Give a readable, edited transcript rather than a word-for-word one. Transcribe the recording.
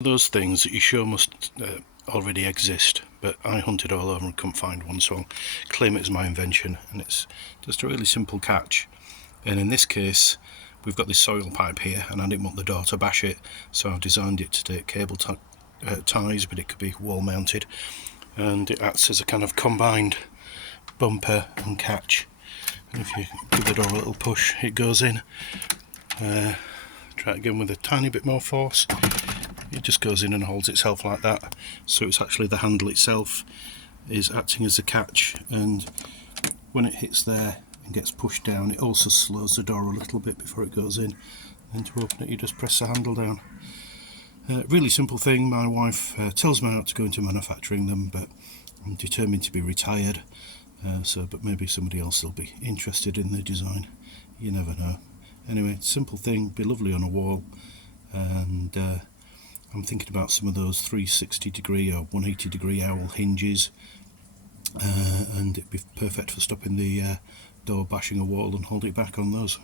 Those things that you sure must already exist, but I hunted all over and couldn't find one, so I'll claim it as my invention. And it's just a really simple catch. And in this case, we've got this soil pipe here, and I didn't want the door to bash it, so I've designed it to take cable ties, but it could be wall mounted, and it acts as a kind of combined bumper and catch. And if you give the door a little push, it goes in. Try it again with a tiny bit more force. It just goes in and holds itself like that. So it's actually the handle itself is acting as a catch, and when it hits there and gets pushed down, it also slows the door a little bit before it goes in. And to open it, you just press the handle down. Really simple thing. My wife tells me not to go into manufacturing them, but I'm determined to be retired. But maybe somebody else will be interested in the design. You never know. Anyway, simple thing, be lovely on a wall, and I'm thinking about some of those 360 degree or 180 degree owl hinges, and it'd be perfect for stopping the door bashing a wall and hold it back on those.